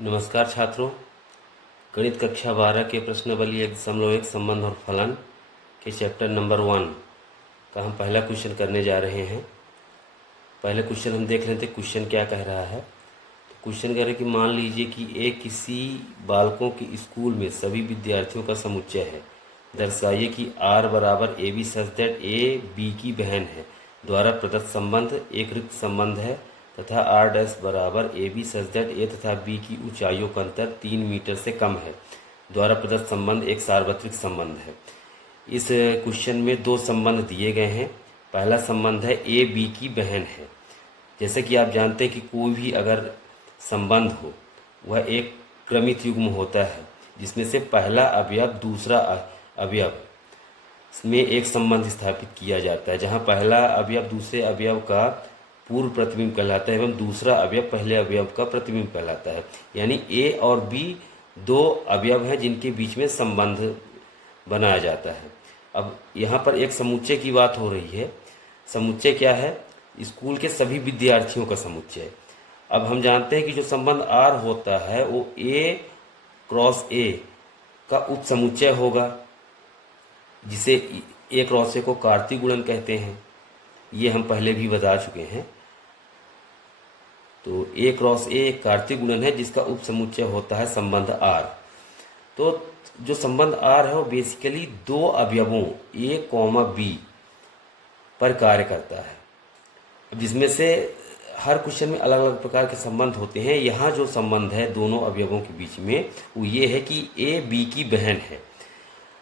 नमस्कार छात्रों। गणित कक्षा 12 के प्रश्नावली 1.1 संबंध और फलन के चैप्टर नंबर 1 का हम पहला क्वेश्चन करने जा रहे हैं। पहले क्वेश्चन हम देख लेते क्वेश्चन क्या कह रहा है। तो क्वेश्चन कह रहे कि मान लीजिए कि ए किसी बालकों के स्कूल में सभी विद्यार्थियों का समुच्चय है। दर्शाइए कि आर बराबर A B such that A B की बहन है। द्वारा प्रदत्त संबंध एक रिक्त संबंध है तथा आर डैश बराबर ए बी सच दैट ए तथा बी की ऊंचाइयों का अंतर 3 मीटर से कम है। द्वारा प्रदत्त संबंध एक सार्वत्रिक संबंध है। इस क्वेश्चन में दो संबंध दिए गए हैं। पहला संबंध है ए बी की बहन है। जैसे कि आप जानते हैं कि कोई भी अगर संबंध हो वह एक क्रमित युग्म होता है जिसमें से पहला अवयव दूसरा अवयव में एक संबंध स्थापित किया जाता है, जहां पहला अवयव दूसरे अवयव का पूर्व प्रतिबिंब कहलाता है एवं दूसरा अवयव पहले अवयव का प्रतिबिंब कहलाता है। यानी ए और बी दो अवयव हैं जिनके बीच में संबंध बनाया जाता है। अब यहाँ पर एक समुच्चय की बात हो रही है। समुच्चय क्या है? स्कूल के सभी विद्यार्थियों का समुच्चय। अब हम जानते हैं कि जो संबंध आर होता है वो ए क्रॉस ए का उपसमुच्चय होगा, जिसे ए क्रॉस ए को कार्तीय गुणन कहते हैं। ये हम पहले भी बता चुके हैं। तो ए क्रॉस ए एक कार्तीय गुणन है जिसका उपसमुच्चय होता है संबंध आर। तो जो संबंध आर है वो बेसिकली दो अवयवों ए कॉमा बी पर कार्य करता है, जिसमें से हर क्वेश्चन में अलग अलग प्रकार के संबंध होते हैं। यहाँ जो संबंध है दोनों अवयवों के बीच में वो ये है कि ए बी की बहन है।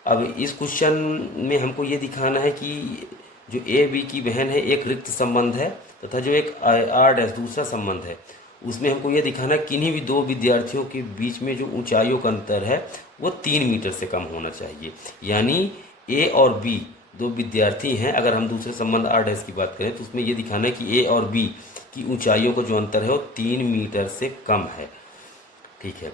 अब इस क्वेश्चन में हमको ये दिखाना है कि जो ए बी की बहन है एक रिक्त संबंध है तथा जो एक आर डैश दूसरा संबंध है उसमें हमको ये दिखाना है किन्हीं भी दो विद्यार्थियों के बीच में जो ऊंचाइयों का अंतर है वो 3 मीटर से कम होना चाहिए। यानी ए और बी दो विद्यार्थी हैं। अगर हम दूसरे संबंध आर डैश की बात करें तो उसमें ये दिखाना है कि ए और बी की ऊंचाइयों का जो अंतर है वो 3 मीटर से कम है। ठीक है।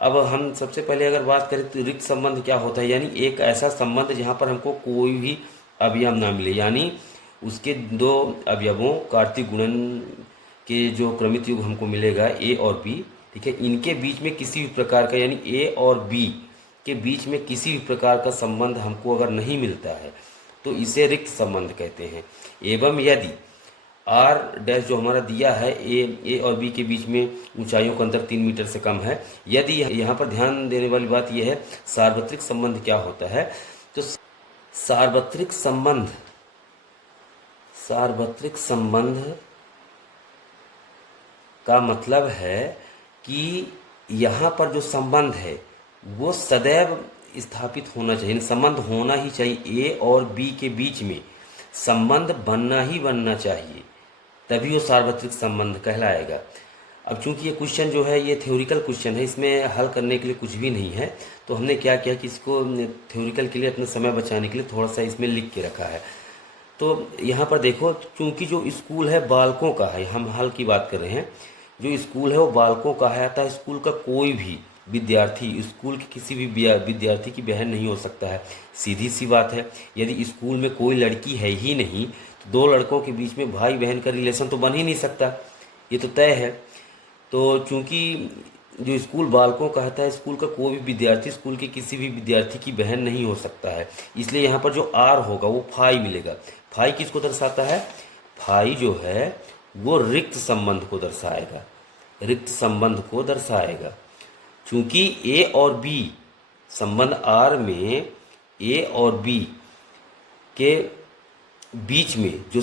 अब हम सबसे पहले अगर बात करें तो रिक्त संबंध क्या होता है, यानी एक ऐसा संबंध जहाँ पर हमको कोई भी अवयव ना मिले, यानी उसके दो अवयवों कार्तीय गुणन के जो क्रमित युग हमको मिलेगा ए और बी, ठीक है, इनके बीच में किसी भी प्रकार का, यानी ए और बी के बीच में किसी भी प्रकार का संबंध हमको अगर नहीं मिलता है तो इसे रिक्त संबंध कहते हैं। एवं यदि आर डैश जो हमारा दिया है ए और बी के बीच में ऊंचाइयों का अंतर 3 मीटर से कम है, यदि यहाँ पर ध्यान देने वाली बात यह है सार्वत्रिक संबंध क्या होता है। तो सार्वत्रिक संबंध का मतलब है कि यहाँ पर जो संबंध है वो सदैव स्थापित होना चाहिए, संबंध होना ही चाहिए। ए और बी के बीच में संबंध बनना ही बनना चाहिए, तभी वो सार्वत्रिक संबंध कहलाएगा। अब चूंकि ये क्वेश्चन जो है ये थ्योरिकल क्वेश्चन है, इसमें हल करने के लिए कुछ भी नहीं है, तो हमने क्या किया कि इसको थ्योरिकल के लिए अपना समय बचाने के लिए थोड़ा सा इसमें लिख के रखा है। तो यहाँ पर देखो, चूंकि जो स्कूल है बालकों का है, हम हल की बात कर रहे हैं, जो स्कूल है वो बालकों का है, अतः स्कूल का कोई भी विद्यार्थी स्कूल के किसी भी विद्यार्थी की बहन नहीं हो सकता है। सीधी सी बात है। यदि स्कूल में कोई लड़की है ही नहीं तो दो लड़कों के बीच में भाई बहन का रिलेशन तो बन ही नहीं सकता, ये तो तय है। तो चूंकि जो स्कूल बालकों का है, स्कूल का कोई भी विद्यार्थी स्कूल के किसी भी विद्यार्थी की बहन नहीं हो सकता है, इसलिए यहाँ पर जो आर होगा वो फाई मिलेगा। फाई किसको दर्शाता है? फाई जो है वो रिक्त संबंध को दर्शाएगा, रिक्त संबंध को दर्शाएगा। चूंकि ए और बी संबंध आर में ए और बी के बीच में जो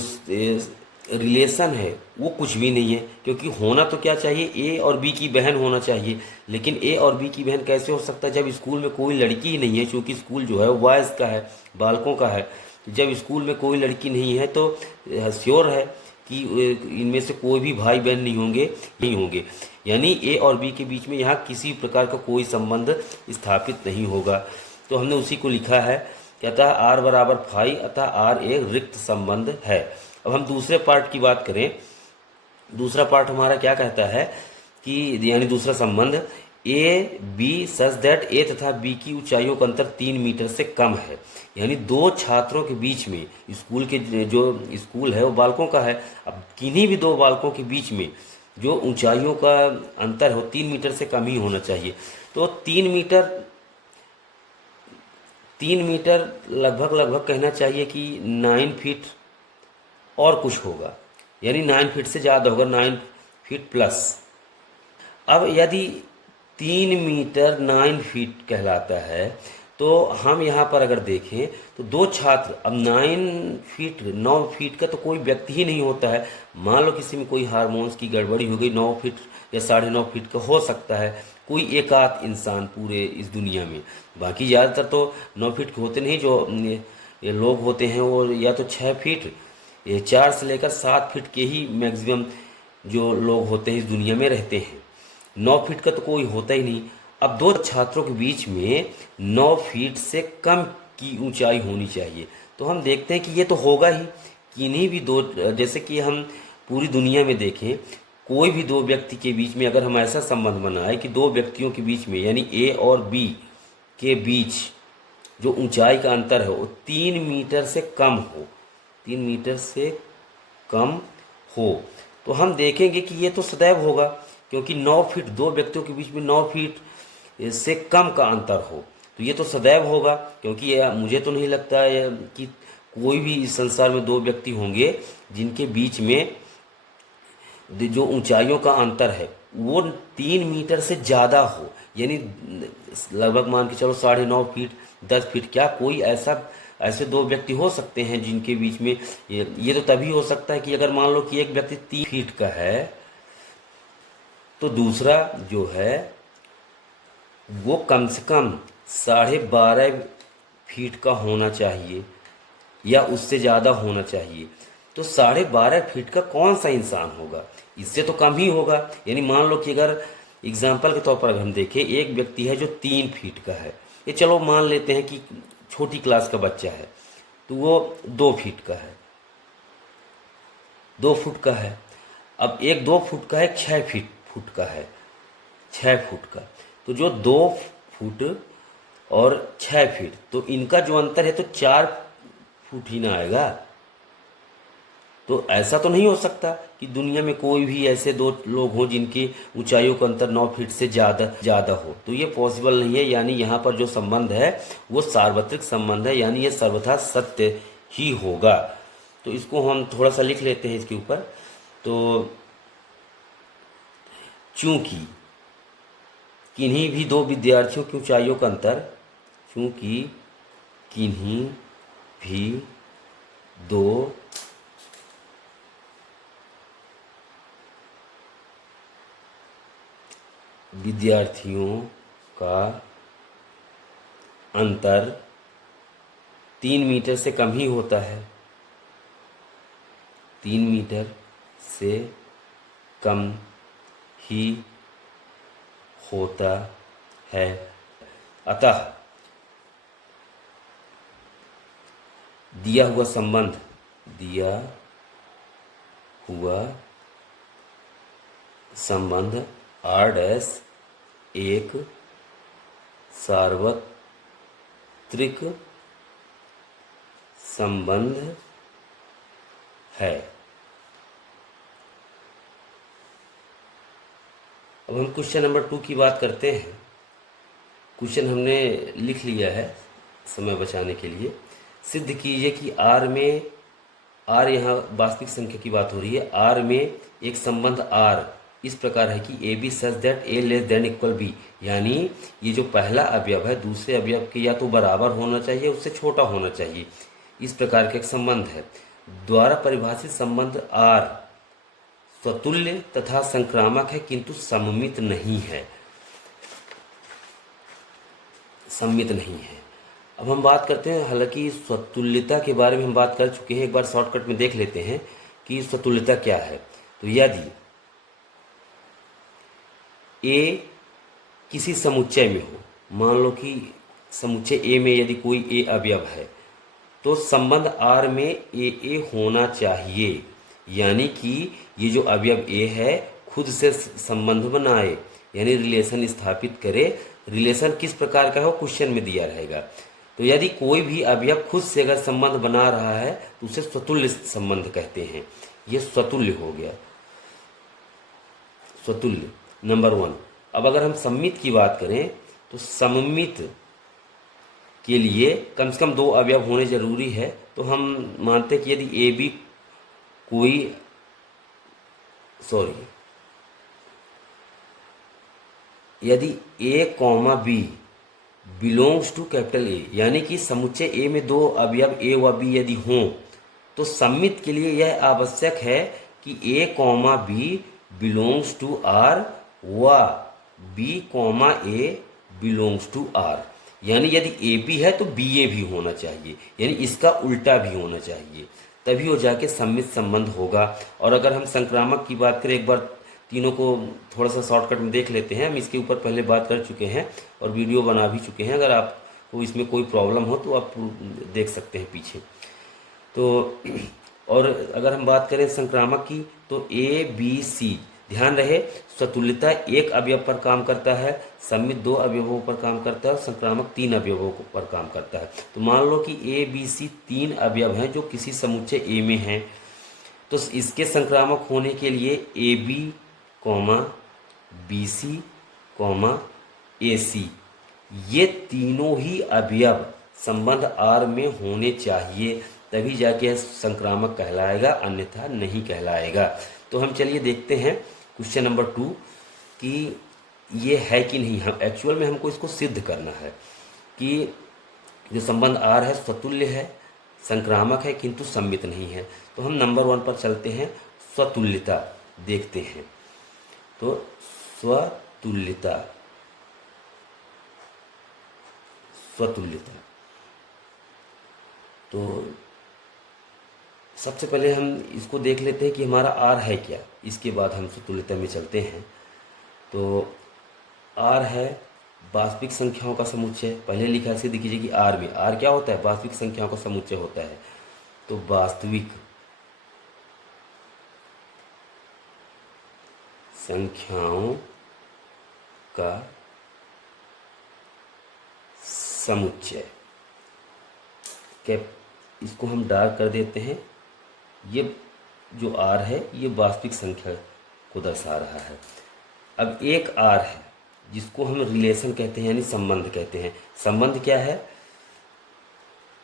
रिलेशन है वो कुछ भी नहीं है, क्योंकि होना तो क्या चाहिए, ए और बी की बहन होना चाहिए। लेकिन ए और बी की बहन कैसे हो सकता है जब स्कूल में कोई लड़की ही नहीं है, क्योंकि स्कूल जो है वो बॉयज़ का है, बालकों का है। जब स्कूल में कोई लड़की नहीं है तो श्योर है कि इनमें से कोई भी भाई बहन नहीं होंगे। यानी ए और बी के बीच में यहाँ किसी प्रकार का कोई संबंध स्थापित नहीं होगा। तो हमने उसी को लिखा है कि अतः आर बराबर फाई, अतः आर एक रिक्त संबंध है। अब हम दूसरे पार्ट की बात करें। दूसरा पार्ट हमारा क्या कहता है कि यानी दूसरा संबंध ए बी सच दैट ए तथा बी की ऊंचाइयों का अंतर 3 मीटर से कम है। यानी दो छात्रों के बीच में, स्कूल के जो स्कूल है वो बालकों का है, अब किन्हीं भी दो बालकों के बीच में जो ऊंचाइयों का अंतर हो 3 मीटर से कम ही होना चाहिए। तो 3 मीटर लगभग लगभग कहना चाहिए कि 9 फीट और कुछ होगा, यानी 9 फीट से ज़्यादा होगा, 9 फीट प्लस। अब यदि 3 मीटर 9 फीट कहलाता है, तो हम यहाँ पर अगर देखें तो दो छात्र, अब 9 फीट 9 फीट का तो कोई व्यक्ति ही नहीं होता है। मान लो किसी में कोई हार्मोन्स की गड़बड़ी हो गई, 9 फीट या 9.5 फीट का हो सकता है कोई एक आध इंसान पूरे इस दुनिया में। बाकी ज़्यादातर तो 9 फीट के होते नहीं। जो ये लोग होते हैं वो या तो 6 फीट, ये 4 से लेकर 7 फीट के ही मैक्सिमम जो लोग होते हैं इस दुनिया में रहते हैं। 9 फीट का तो कोई होता ही नहीं। अब दो छात्रों के बीच में 9 फीट से कम की ऊंचाई होनी चाहिए। तो हम देखते हैं कि ये तो होगा ही। किन्हीं भी दो, जैसे कि हम पूरी दुनिया में देखें, कोई भी दो व्यक्ति के बीच में अगर हम ऐसा संबंध बनाए कि दो व्यक्तियों के बीच में यानी ए और बी के बीच जो ऊंचाई का अंतर है वो 3 मीटर से कम हो, 3 मीटर से कम हो, तो हम देखेंगे कि ये तो सदैव होगा, क्योंकि 9 फीट, दो व्यक्तियों के बीच में 9 फीट से कम का अंतर हो तो ये तो सदैव होगा। क्योंकि मुझे तो नहीं लगता है कि कोई भी इस संसार में दो व्यक्ति होंगे जिनके बीच में जो ऊंचाइयों का अंतर है वो 3 मीटर से ज़्यादा हो, यानी लगभग मान के चलो 9.5 फीट 10 फीट। क्या कोई ऐसे दो व्यक्ति हो सकते हैं जिनके बीच में ये तो तभी हो सकता है कि अगर मान लो कि एक व्यक्ति 3 फीट का है तो दूसरा जो है वो कम से कम 12.5 फीट का होना चाहिए या उससे ज़्यादा होना चाहिए। तो 12.5 फीट का कौन सा इंसान होगा, इससे तो कम ही होगा। यानी मान लो कि अगर एग्जाम्पल के तौर पर अगर हम देखें, एक व्यक्ति है जो 3 फीट का है, ये चलो मान लेते हैं कि छोटी क्लास का बच्चा है, तो वो 2 फीट का है, 2 फुट का है। अब एक 2 फुट का है, एक 6 फुट का है, 6 फुट का। तो जो 2 फुट और 6 फीट, तो इनका जो अंतर है तो 4 फुट ही ना आएगा। तो ऐसा तो नहीं हो सकता कि दुनिया में कोई भी ऐसे दो लोग हों जिनकी ऊंचाइयों का अंतर 9 फीट से ज़्यादा हो, तो ये पॉसिबल नहीं है। यानी यहाँ पर जो संबंध है वो सार्वत्रिक संबंध है, यानी ये सर्वथा सत्य ही होगा। तो इसको हम थोड़ा सा लिख लेते हैं इसके ऊपर। तो चूंकि किन्हीं भी दो विद्यार्थियों की ऊंचाइयों का अंतर, चूंकि किन्हीं भी दो विद्यार्थियों का अंतर 3 मीटर से कम ही होता है, 3 मीटर से कम ही होता है, अतः दिया हुआ संबंध R डैश एक सार्वत्रिक संबंध है। अब हम क्वेश्चन नंबर 2 की बात करते हैं। क्वेश्चन हमने लिख लिया है समय बचाने के लिए। सिद्ध कीजिए कि R यहाँ वास्तविक संख्या की बात हो रही है, R में एक संबंध R इस प्रकार है कि AB such that A less than equal B, यानी ये जो पहला अवयव है दूसरे अवयव के या तो बराबर होना चाहिए उससे छोटा होना चाहिए, इस प्रकार का एक संबंध है। द्वारा परिभाषित संबंध R स्वतुल्य तथा संक्रामक है किंतु सममित नहीं है, सममित नहीं है। अब हम बात करते हैं, हालांकि स्वतुल्यता के बारे में हम बात कर चुके हैं, एक बार शॉर्टकट में देख लेते हैं कि स्वतुल्यता क्या है। तो यदि A किसी समुच्चय में हो, मान लो कि समुच्चय A में यदि कोई A अवयव है तो संबंध R में AA होना चाहिए, यानी कि ये जो अवयव A है खुद से संबंध बनाए, यानी रिलेशन स्थापित करे। रिलेशन किस प्रकार का हो क्वेश्चन में दिया रहेगा। तो यदि कोई भी अवयव खुद से अगर संबंध बना रहा है तो उसे स्वतुल्य संबंध कहते हैं। ये स्वतुल्य हो गया। स्वतुल्य, नंबर 1। अब अगर हम सममित की बात करें तो सममित के लिए कम से कम 2 अवयव होने जरूरी है। तो हम मानते हैं कि यदि ए बी कोई सॉरी यदि A comma B belongs to capital A, यानी कि समुच्चय ए में 2 अवयव ए व बी यदि हों तो सममित के लिए यह आवश्यक है कि A comma B belongs to R व B comma A belongs to R. यानी यदि ए बी है तो बी ए भी होना चाहिए, यानी इसका उल्टा भी होना चाहिए, तभी वो जाके सममित संबंध होगा। और अगर हम संक्रामक की बात करें, एक बार तीनों को थोड़ा सा शॉर्टकट में देख लेते हैं। हम इसके ऊपर पहले बात कर चुके हैं और वीडियो बना भी चुके हैं। अगर आपको इसमें कोई प्रॉब्लम हो तो आप देख सकते हैं पीछे। तो और अगर हम बात करें संक्रामक की तो ए बी सी, ध्यान रहे स्वतुल्यता 1 अवयव पर काम करता है, सममित 2 अवयवों पर काम करता है और संक्रामक 3 अवयवों पर काम करता है। तो मान लो कि ए बी सी 3 अवयव हैं जो किसी समुच्चय ए में हैं, तो इसके संक्रामक होने के लिए A B comma B C comma A C, ये तीनों ही अवयव संबंध आर में होने चाहिए, तभी जाके संक्रामक कहलाएगा, अन्यथा नहीं कहलाएगा। तो हम चलिए देखते हैं क्वेश्चन नंबर 2 कि ये है कि नहीं। हम एक्चुअल में हमको इसको सिद्ध करना है कि जो संबंध आर है स्वतुल्य है, संक्रामक है, किंतु सममित नहीं है। तो हम नंबर 1 पर चलते हैं, स्वतुल्यता देखते हैं। तो स्वतुल्यता तो सबसे पहले हम इसको देख लेते हैं कि हमारा आर है क्या, इसके बाद हम स्वतुल्यता में चलते हैं। तो आर है वास्तविक संख्याओं का समुच्चय, पहले लिखा है, सिद्ध कीजिए कि आर में, आर क्या होता है, वास्तविक संख्याओं का समुच्चय होता है। तो वास्तविक संख्याओं का समुच्चय, इसको हम डार्क कर देते हैं। ये जो आर है ये वास्तविक संख्या को दर्शा रहा है। अब एक आर है जिसको हम रिलेशन कहते हैं, यानी संबंध कहते हैं। संबंध क्या है,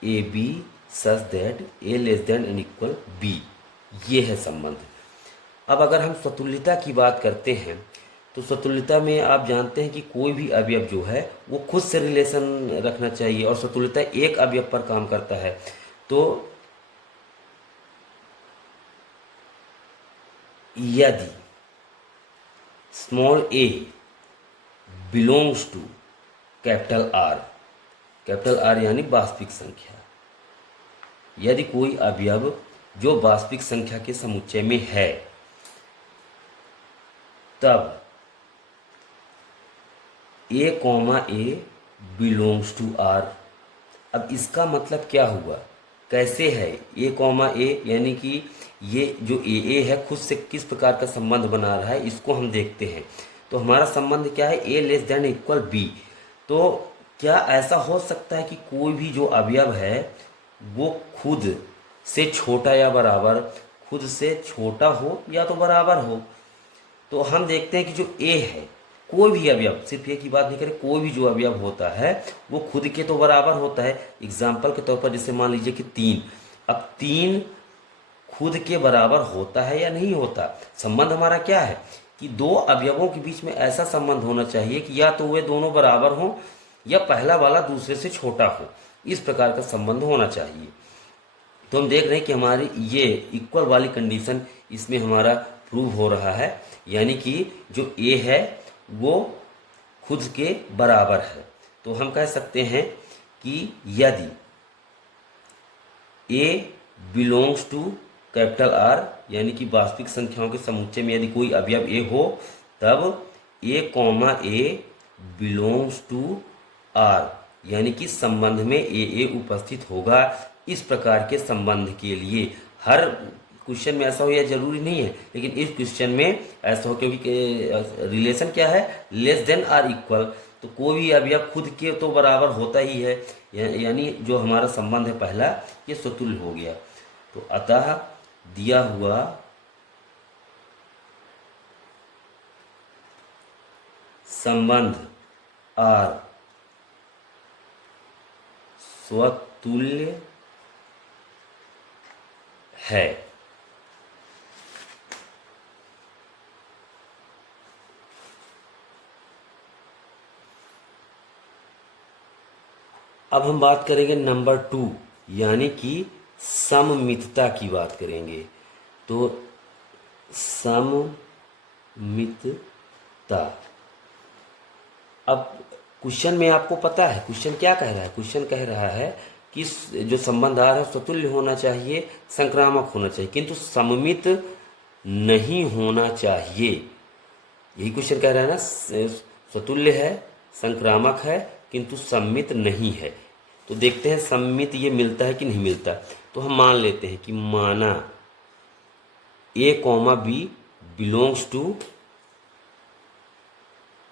A B such that A less than and equal B, ये है संबंध। अब अगर हम स्वतुल्यता की बात करते हैं तो स्वतुल्यता में आप जानते हैं कि कोई भी अवयव जो है वो खुद से रिलेशन रखना चाहिए, और स्वतुल्यता 1 अवयव पर काम करता है। तो यदि small A belongs to capital R यानी वास्तविक संख्या, यदि कोई अवयव जो वास्तविक संख्या के समुच्चय में है, तब A comma A belongs to R. अब इसका मतलब क्या हुआ, कैसे है ए कॉमा ए, यानी कि ये जो ए है खुद से किस प्रकार का संबंध बना रहा है, इसको हम देखते हैं। तो हमारा संबंध क्या है, ए लेस देन इक्वल बी। तो क्या ऐसा हो सकता है कि कोई भी जो अवयव है वो खुद से छोटा या बराबर, खुद से छोटा हो या तो बराबर हो? तो हम देखते हैं कि जो ए है, कोई भी अवयव, सिर्फ ए की बात नहीं करें, कोई भी जो अवयव होता है वो खुद के तो बराबर होता है। एग्जाम्पल के तौर पर जैसे मान लीजिए कि 3, अब 3 खुद के बराबर होता है या नहीं होता? संबंध हमारा क्या है कि 2 अवयवों के बीच में ऐसा संबंध होना चाहिए कि या तो वे दोनों बराबर हों या पहला वाला दूसरे से छोटा हो, इस प्रकार का संबंध होना चाहिए। तो हम देख रहे हैं कि हमारी ये इक्वल वाली कंडीशन इसमें हमारा प्रूव हो रहा है, यानी कि जो ए है वो खुद के बराबर है। तो हम कह सकते हैं कि यदि ए बिलोंग्स टू कैपिटल आर, यानी कि वास्तविक संख्याओं के समुच्चय में यदि कोई अवयव ए हो, तब A comma A belongs to R, यानी कि संबंध में ए उपस्थित होगा। इस प्रकार के संबंध के लिए हर क्वेश्चन में ऐसा हो यह जरूरी नहीं है, लेकिन इस क्वेश्चन में ऐसा हो, क्योंकि रिलेशन क्या है, लेस देन आर इक्वल। तो कोई भी अवयव खुद के तो बराबर होता ही है, यानी जो हमारा संबंध है पहला ये स्वतुल्य हो गया। तो अतः दिया हुआ संबंध आर स्वतुल्य है। अब हम बात करेंगे नंबर 2, यानी कि सममितता की बात करेंगे। तो सममितता, अब क्वेश्चन में आपको पता है क्वेश्चन क्या कह रहा है। क्वेश्चन कह रहा है कि जो संबंध आर है स्वतुल्य होना चाहिए, संक्रामक होना चाहिए, किंतु सममित नहीं होना चाहिए। यही क्वेश्चन कह रहा है ना, स्वतुल्य है, संक्रामक है, किंतु सममित नहीं है। तो देखते हैं सममित ये मिलता है कि नहीं मिलता। तो हम मान लेते हैं कि माना A comma B belongs to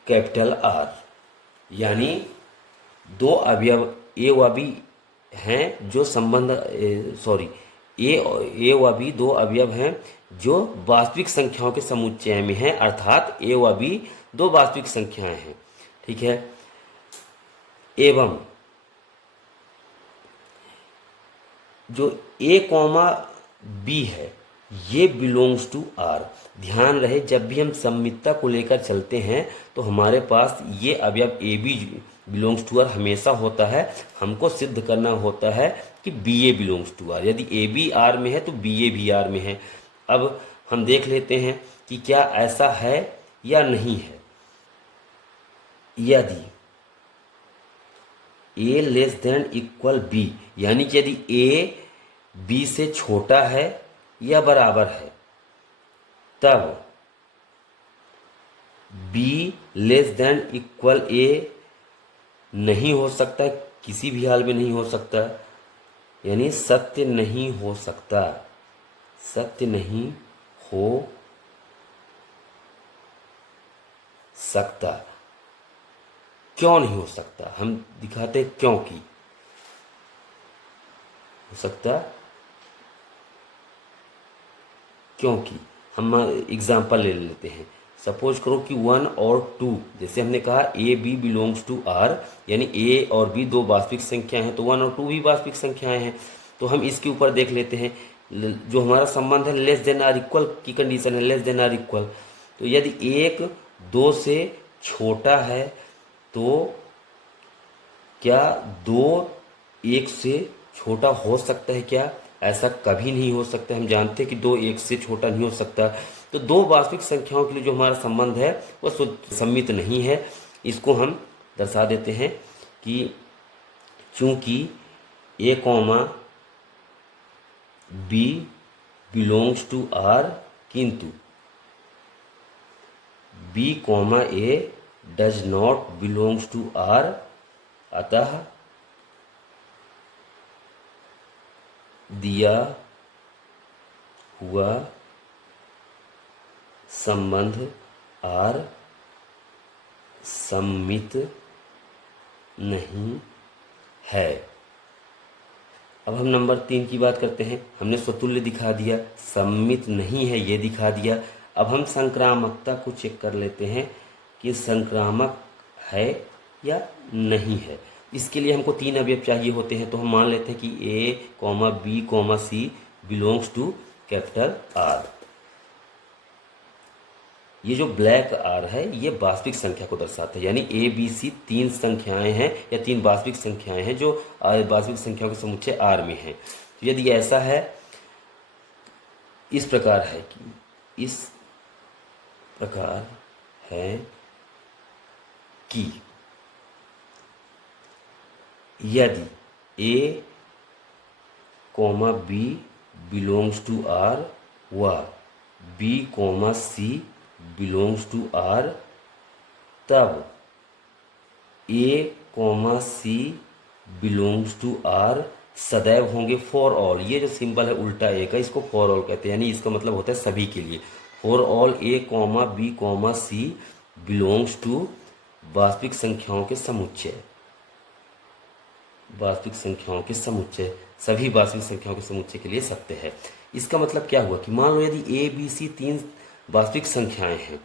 capital R, यानी दो अवयव ए व बी हैं जो संबंध ए व बी दो अवयव हैं जो वास्तविक संख्याओं के समुच्चय में हैं, अर्थात ए व बी दो वास्तविक संख्याएं हैं। ठीक है। एवं जो ए कॉमा बी है ये बिलोंग्स टू आर। ध्यान रहे जब भी हम सममितता को लेकर चलते हैं तो हमारे पास ये अवयव A B belongs to R हमेशा होता है। हमको सिद्ध करना होता है कि B A belongs to R. यदि ए बी आर में है तो बी ए भी आर में है। अब हम देख लेते हैं कि क्या ऐसा है या नहीं है। यदि ए लेस देन इक्वल बी, यानी कि यदि ए बी से छोटा है या बराबर है, तब बी लेस देन इक्वल ए नहीं हो सकता, किसी भी हाल में नहीं हो सकता, यानी सत्य नहीं हो सकता। सत्य नहीं हो सकता। क्यों नहीं हो सकता, हम दिखाते हैं क्योंकि हो सकता। क्योंकि हम एग्जाम्पल ले लेते हैं। सपोज करो कि 1 और 2, जैसे हमने कहा A B belongs to R, यानी ए और बी दो वास्तविक संख्याएं हैं, तो 1 और 2 भी वास्तविक संख्याएं हैं। तो हम इसके ऊपर देख लेते हैं जो हमारा संबंध है लेस देन आर इक्वल की कंडीशन है, लेस देन आर इक्वल। तो यदि एक 2 से छोटा है तो क्या 2 1 से छोटा हो सकता है क्या? ऐसा कभी नहीं हो सकता। हम जानते हैं कि 2 1 से छोटा नहीं हो सकता। तो दो वास्तविक संख्याओं के लिए जो हमारा संबंध है वह सम्मित नहीं है। इसको हम दर्शा देते हैं कि चूंकि A comma B belongs to R, किंतु B comma A does not belongs to R, अतः दिया हुआ संबंध आर सम्मित नहीं है। अब हम नंबर 3 की बात करते हैं। हमने स्वतुल्य दिखा दिया, सम्मित नहीं है ये दिखा दिया। अब हम संक्रामकता को चेक कर लेते हैं कि संक्रामक है या नहीं है। इसके लिए हमको 3 अवयव चाहिए होते हैं। तो हम मान लेते हैं कि A comma B comma C belongs to capital R. ये जो ब्लैक आर है ये वास्तविक संख्या को दर्शाता है, यानी ए बी सी 3 संख्याएं हैं या 3 वास्तविक संख्याएं हैं जो वास्तविक संख्याओं के समुच्चय आर में हैं। तो यदि ऐसा है, इस प्रकार है कि इस प्रकार है कि यदि A comma B belongs to R व B comma C belongs to R, तब A comma C belongs to R सदैव होंगे फॉर ऑल। ये जो सिंबल है उल्टा ए का, इसको फॉर ऑल कहते हैं, यानी इसका मतलब होता है सभी के लिए। For all A comma B comma C belongs to वास्तविक संख्याओं के समुच्चय। वास्तविक संख्याओं के समुच्चय सभी वास्तविक संख्याओं के समुच्चय के लिए सत्य है। इसका मतलब क्या हुआ कि मान लो यदि ए बी सी 3 वास्तविक संख्याएं हैं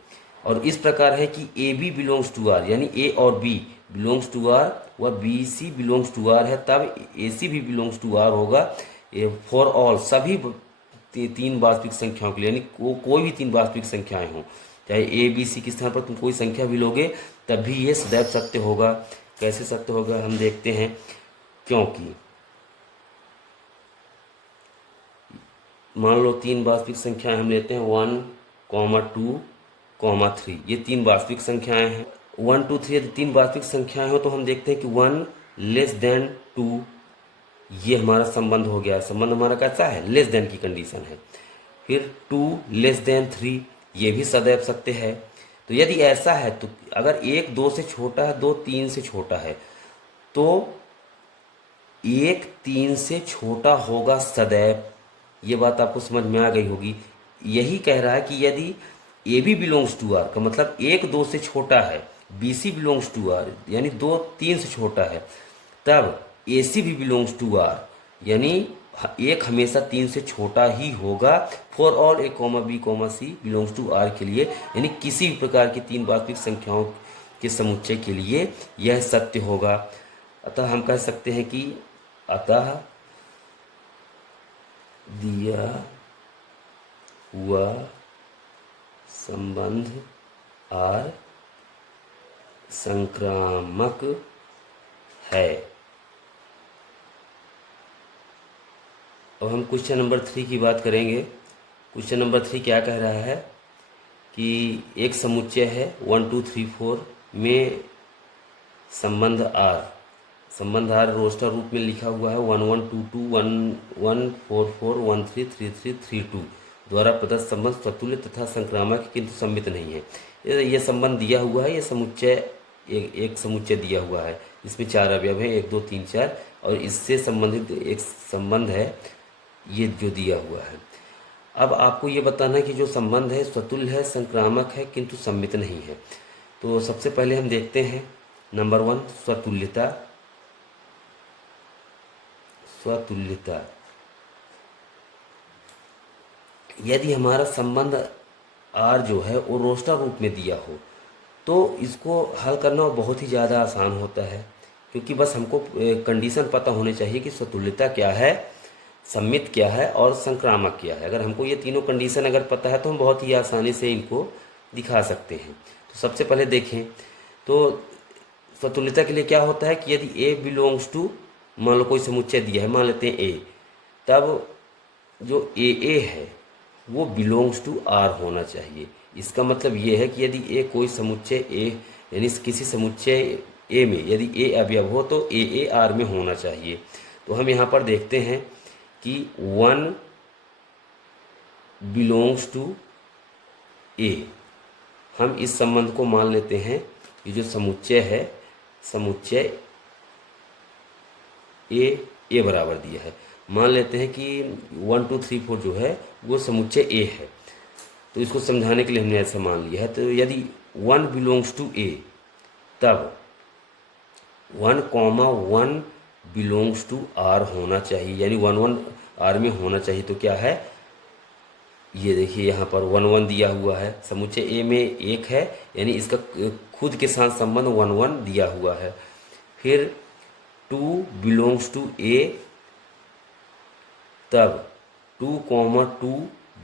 और इस प्रकार है कि A B belongs to R, यानी ए और बी बिलोंग्स टू आर व B C belongs to R है, तब ए सी भी बिलोंग्स टू आर होगा फॉर ऑल, सभी तीन वास्तविक संख्याओं के लिए, यानी कोई भी तीन वास्तविक संख्याएं हों, चाहे ए बी सी के स्थान पर तुम कोई संख्या भी लोगे तब भी ये सदैव सत्य होगा। कैसे सत्य होगा हम देखते हैं, क्योंकि मान लो तीन वास्तविक संख्याएं हम लेते हैं 1, 2, 3, ये तीन वास्तविक संख्याएं हैं। 1, 2, 3 यदि तीन वास्तविक संख्याएं हो तो हम देखते हैं कि 1 लेस देन 2, ये हमारा संबंध हो गया। संबंध हमारा कैसा है, लेस देन की कंडीशन है। फिर 2 लेस देन 3, ये भी सदैव सत्य है। तो यदि ऐसा है तो अगर 1 2 से छोटा है, 2 3 से छोटा है, तो 1 3 से छोटा होगा सदैव। ये बात आपको समझ में आ गई होगी। यही कह रहा है कि यदि A B belongs to R का मतलब 1 2 से छोटा है, B C belongs to R यानी 2 3 से छोटा है, तब ए सी भी बिलोंग्स टू आर, यानी एक हमेशा 3 से छोटा ही होगा for all A comma B comma C belongs to R के लिए, यानी किसी भी प्रकार की तीन वास्तविक संख्याओं के समुच्चय के लिए यह सत्य होगा। अतः हम कह सकते हैं कि अतः दिया हुआ संबंध आर संक्रामक है। अब हम क्वेश्चन नंबर 3 की बात करेंगे। क्वेश्चन नंबर 3 क्या कह रहा है कि एक समुच्चय है 1 2 3 4 में संबंध आर रोस्टर रूप में लिखा हुआ है 1 1 2 2 1 1 4 4 1 3 3 3 3 2 द्वारा प्रदत्त संबंध स्वतुल्य तथा संक्रामक किंतु सम्मित नहीं है। यह संबंध दिया हुआ है, यह समुच्चय एक समुच्चय दिया हुआ है, इसमें 4 अवयव हैं 1 2 3 4, और इससे संबंधित एक संबंध है ये जो दिया हुआ है। अब आपको ये बताना है कि जो संबंध है स्वतुल्य है, संक्रामक है किंतु सम्मित नहीं है। तो सबसे पहले हम देखते हैं नंबर 1 स्वतुल्यता। स्वतुल्यता, यदि हमारा संबंध आर जो है वो रोस्टर रूप में दिया हो तो इसको हल करना बहुत ही ज़्यादा आसान होता है, क्योंकि बस हमको कंडीशन पता होनी चाहिए कि स्वतुल्यता क्या है, सम्मित क्या है और संक्रामक क्या है। अगर हमको ये तीनों कंडीशन अगर पता है तो हम बहुत ही आसानी से इनको दिखा सकते हैं। तो सबसे पहले देखें तो स्वतुल्यता के लिए क्या होता है कि यदि ए बिलोंग्स टू, मान लो कोई समुच्चय दिया है, मान लेते हैं ए, तब जो ए है वो बिलोंग्स टू आर होना चाहिए। इसका मतलब ये है कि यदि ए कोई समुच्चय ए यानी किसी समुच्चय ए में यदि ए अवयव हो तो ए आर में होना चाहिए। तो हम यहाँ पर देखते हैं कि 1 बिलोंग्स टू ए, हम इस संबंध को मान लेते हैं कि जो समुच्चय है, समुच्चय ए बराबर दिया है, मान लेते हैं कि 1 2 3 4 जो है वो समुच्चय ए है। तो इसको समझाने के लिए हमने ऐसा मान लिया है। तो यदि 1 बिलोंग्स टू ए, तब 1 1 बिलोंग्स टू आर होना चाहिए, यानी 1 1 आर में होना चाहिए। तो क्या है, ये देखिए यहाँ पर 1 1 दिया हुआ है, समुच्चय ए में 1 है, यानी इसका खुद के साथ संबंध 1 1 दिया हुआ है। फिर 2 बिलोंग्स टू ए, तब 2 2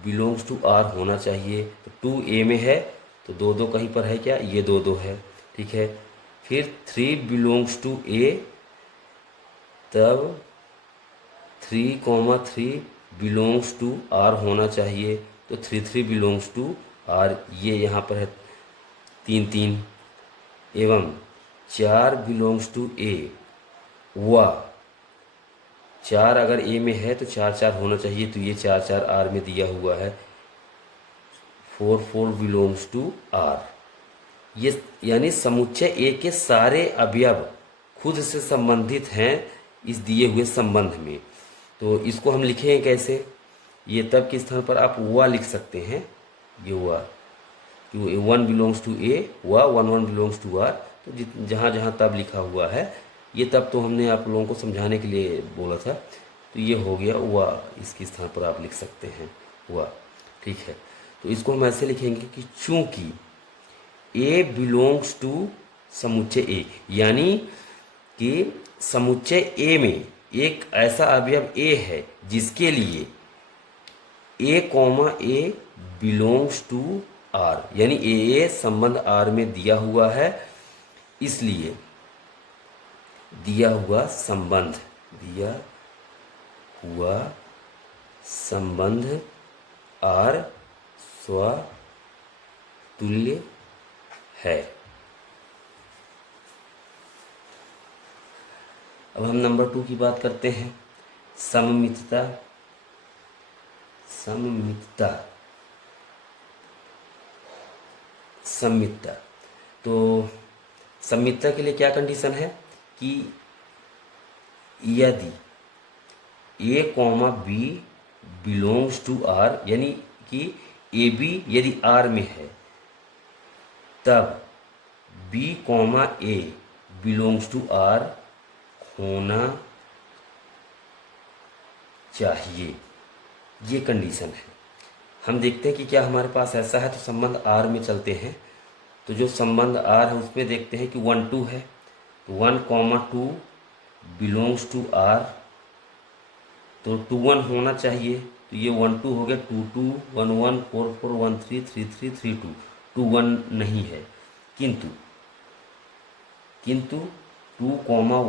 बिलोंग्स टू आर होना चाहिए। तो 2 ए में है तो 2 2 कहीं पर है क्या, ये 2 2 है, ठीक है। फिर 3 बिलोंग्स टू ए, तब 3 3 बिलोंग्स टू आर होना चाहिए। तो 3 3 बिलोंग्स टू आर, ये यहाँ पर है 3 3। एवं 4 बिलोंग्स टू ए, व 4 अगर ए में है तो 4 4 होना चाहिए, तो ये 4 4 आर में दिया हुआ है। 4 4 बिलोंग्स टू आर, ये यानी समुच्चय ए के सारे अवयव खुद से संबंधित हैं इस दिए हुए संबंध में। तो इसको हम लिखेंगे कैसे, ये तब के स्थान पर आप व लिख सकते हैं, ये व, 1 बिलोंग्स टू ए व 1 1 बिलोंग्स टू आर। तो जहाँ जहाँ तब लिखा हुआ है, ये तब तो हमने आप लोगों को समझाने के लिए बोला था, तो ये हो गया व, इसके स्थान पर आप लिख सकते हैं व, ठीक है। तो इसको हम ऐसे लिखेंगे कि चूंकि ए बिलोंग्स टू समुच्चय ए, यानी कि समुच्चय ए में एक ऐसा अवयव ए है जिसके लिए A comma A belongs to R, यानी ए संबंध आर में दिया हुआ है, इसलिए दिया हुआ संबंध आर स्वतुल्य है। अब हम नंबर 2 की बात करते हैं, सममितता। तो सममितता के लिए क्या कंडीशन है कि यदि A comma B belongs to R, यानी कि ए बी यदि आर में है तब B comma A belongs to R होना चाहिए, ये कंडीशन है। हम देखते हैं कि क्या हमारे पास ऐसा है, तो संबंध आर में चलते हैं। तो जो संबंध आर है उसमें देखते हैं कि 1 2 है, तो 1 2 बिलोंग्स टू आर, तो 2 1 होना चाहिए, तो ये 1 2 हो गया, 2 2 1 1 4 4 1 3 3 3 3 2, 2 1 नहीं है, किंतु 2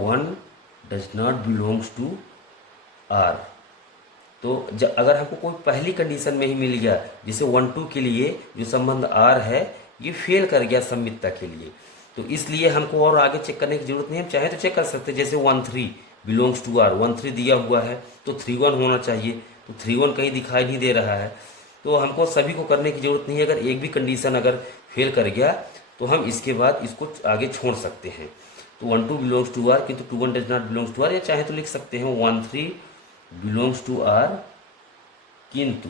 1 does not belongs to R. तो अगर हमको कोई पहली कंडीशन में ही मिल गया, जैसे 1 2 के लिए जो संबंध आर है ये फेल कर गया सममितता के लिए, तो इसलिए हमको और आगे चेक करने की जरूरत नहीं है। हम चाहे तो चेक कर सकते हैं, जैसे 1 3 बिलोंग्स टू आर, 1 3 दिया हुआ है तो 3 1 होना चाहिए, तो 3 1 कहीं दिखाई नहीं दे रहा है, तो हमको सभी को करने की जरूरत नहीं है। अगर एक भी कंडीशन अगर फेल कर गया तो हम इसके बाद इसको आगे छोड़ सकते हैं। तो 1 2 बिलोंग्स टू आर किंतु 2 1 does not belongs to R, या चाहे तो लिख सकते हैं 1 3 बिलोंग्स टू आर किंतु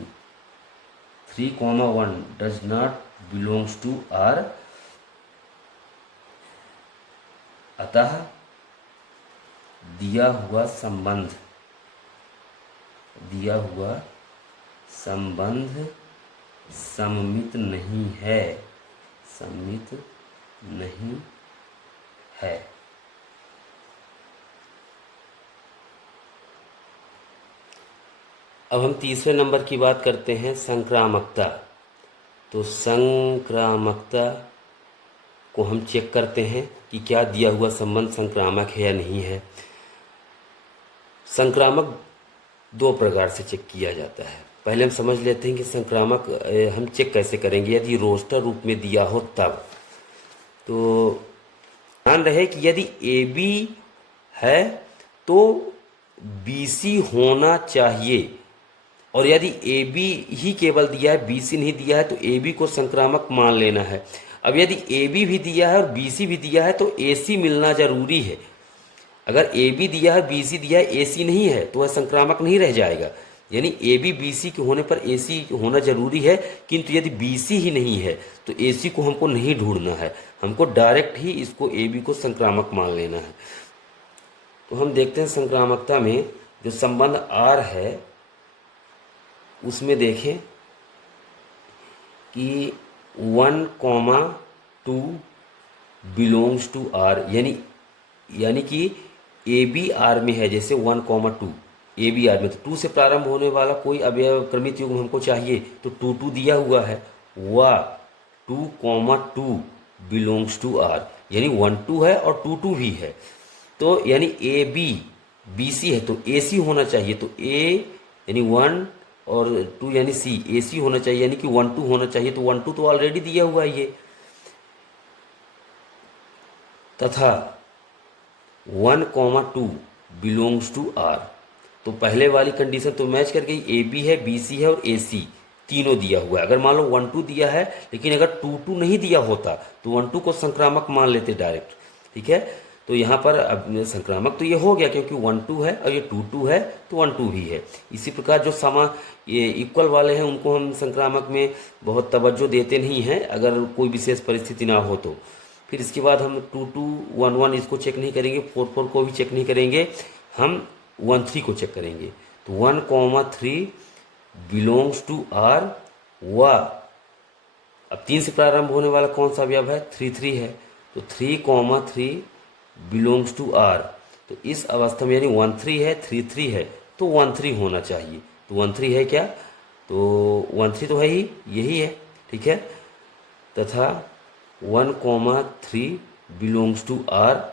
3 1 does not belongs to R, अतः दिया हुआ संबंध सममित नहीं है। अब हम तीसरे नंबर की बात करते हैं, संक्रामकता। तो संक्रामकता को हम चेक करते हैं कि क्या दिया हुआ संबंध संक्रामक है या नहीं है। संक्रामक 2 प्रकार से चेक किया जाता है। पहले हम समझ लेते हैं कि संक्रामक हम चेक कैसे करेंगे। यदि रोस्टर रूप में दिया हो तब, तो ध्यान रहे कि यदि ए बी है तो बी सी होना चाहिए, और यदि ए बी ही केवल दिया है, बी सी नहीं दिया है, तो ए बी को संक्रामक मान लेना है। अब यदि ए बी भी दिया है और बी सी भी दिया है तो ए सी मिलना जरूरी है। अगर ए बी दिया है, बी सी दिया है, ए सी नहीं है तो वह संक्रामक नहीं रह जाएगा। यानी ए बी बी सी के होने पर ए सी होना जरूरी है, किंतु यदि बी सी ही नहीं है तो ए सी को हमको नहीं ढूंढना है, हमको डायरेक्ट ही इसको ए बी को संक्रामक मान लेना है। तो हम देखते हैं संक्रामकता में जो संबंध आर है उसमें देखें कि 1 2 बिलोंग्स टू आर, यानी कि ए बी आर में है। जैसे 1 2 ए बी आर में, तो 2 से प्रारंभ होने वाला कोई अवयव क्रमित युग्म हमको चाहिए, तो 2 2 दिया हुआ है, वह 2 2 बिलोंग्स टू आर, यानी 1 2 है और 2 2 भी है। तो यानी ए बी बी सी है तो ए सी होना चाहिए, तो ए यानी 1 और 2 यानी सी, ए सी होना चाहिए, यानी कि 1 2 होना चाहिए, तो 1 2 तो ऑलरेडी दिया हुआ है ये। तथा 1 2 बिलोंग्स टू आर, तो पहले वाली कंडीशन तो मैच कर गई, ए बी है, बी सी है और ए सी तीनों दिया हुआ है। अगर मान लो 1 2 दिया है, लेकिन अगर 2 2 नहीं दिया होता तो 1 2 को संक्रामक मान लेते डायरेक्ट, ठीक है। तो यहाँ पर अब संक्रामक तो ये हो गया, क्योंकि 1 2 है और ये 2 2 है तो 1 2 भी है। इसी प्रकार जो ये इक्वल वाले हैं उनको हम संक्रामक में बहुत तवज्जो देते नहीं हैं, अगर कोई विशेष परिस्थिति ना हो तो। फिर इसके बाद हम 2 2 1 1 इसको चेक नहीं करेंगे, 4 4 को भी चेक नहीं करेंगे, हम 1 3 को चेक करेंगे। तो 1 3 बिलोंग्स टू आर, व अब 3 से प्रारंभ होने वाला कौन सा अवयव है? 3 है, तो 3, 3 बिलोंग्स टू आर। तो इस अवस्था में यानी 13 है, 33 है, तो 13 होना चाहिए। तो 13 है क्या? तो 13 तो है ही, यही है, ठीक है। तथा 1, 3 बिलोंग्स टू आर,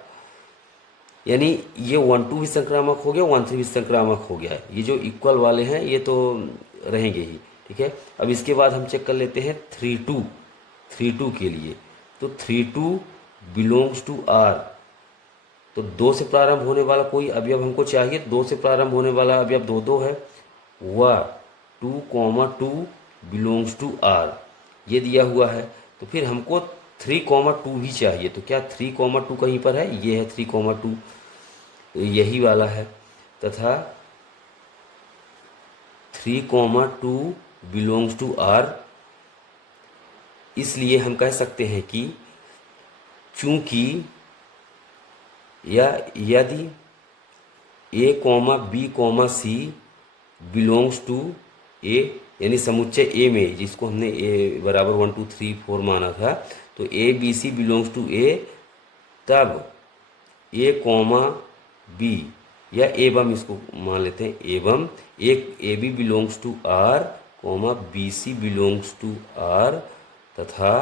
यानी ये 12 भी संक्रामक हो गया, 13 भी संक्रामक हो गया। ये जो इक्वल वाले हैं ये तो रहेंगे ही, ठीक है। अब इसके बाद हम चेक कर लेते हैं 32 के लिए। तो 32 बिलोंग्स टू आर, तो 2 से प्रारंभ होने वाला कोई अवयव हमको चाहिए। 2 से प्रारंभ होने वाला अवयव 2 है, वह 2, 2 बिलोंग्स टू आर, ये दिया हुआ है। तो फिर हमको 3, 2 भी चाहिए। तो क्या 3, 2 कहीं पर है? ये है 3, 2, तो यही वाला है। तथा 3, 2 बिलोंग्स टू आर, इसलिए हम कह सकते हैं कि चूंकि या यदि A, B, C belongs to A, यानी समुच्चय ए में, जिसको हमने ए बराबर 1, 2, 3, 4 माना था, तो ABC बिलोंग्स टू ए, तब A, B या एवं इसको मान लेते हैं, एवं एक AB belongs to R, BC belongs to R, तथा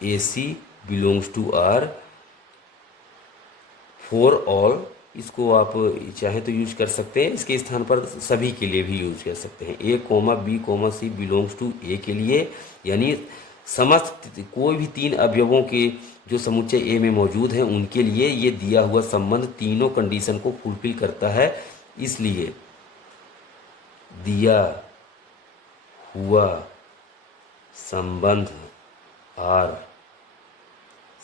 AC belongs to R for all. इसको आप चाहे तो यूज कर सकते हैं, इसके स्थान पर सभी के लिए भी यूज कर सकते हैं। A, B, C belongs to A के लिए, यानी समस्त कोई भी 3 अवयवों के जो समुच्चय ए में मौजूद हैं उनके लिए ये दिया हुआ संबंध तीनों कंडीशन को फुलफिल करता है। इसलिए दिया हुआ संबंध आर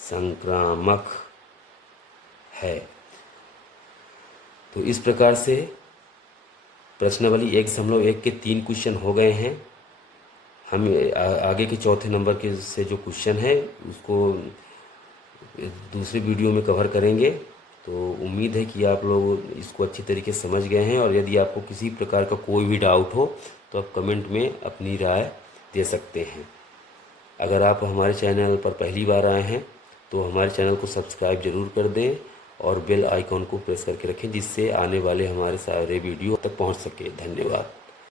संक्रामक है। तो इस प्रकार से प्रश्नावली 1.1 के 3 क्वेश्चन हो गए हैं। हम आगे के चौथे नंबर के से जो क्वेश्चन है उसको दूसरे वीडियो में कवर करेंगे। तो उम्मीद है कि आप लोग इसको अच्छी तरीके से समझ गए हैं, और यदि आपको किसी प्रकार का कोई भी डाउट हो तो आप कमेंट में अपनी राय दे सकते हैं। अगर आप हमारे चैनल पर पहली बार आए हैं तो हमारे चैनल को सब्सक्राइब जरूर कर दें और बेल आइकॉन को प्रेस करके रखें, जिससे आने वाले हमारे सारे वीडियो तक पहुंच सके। धन्यवाद।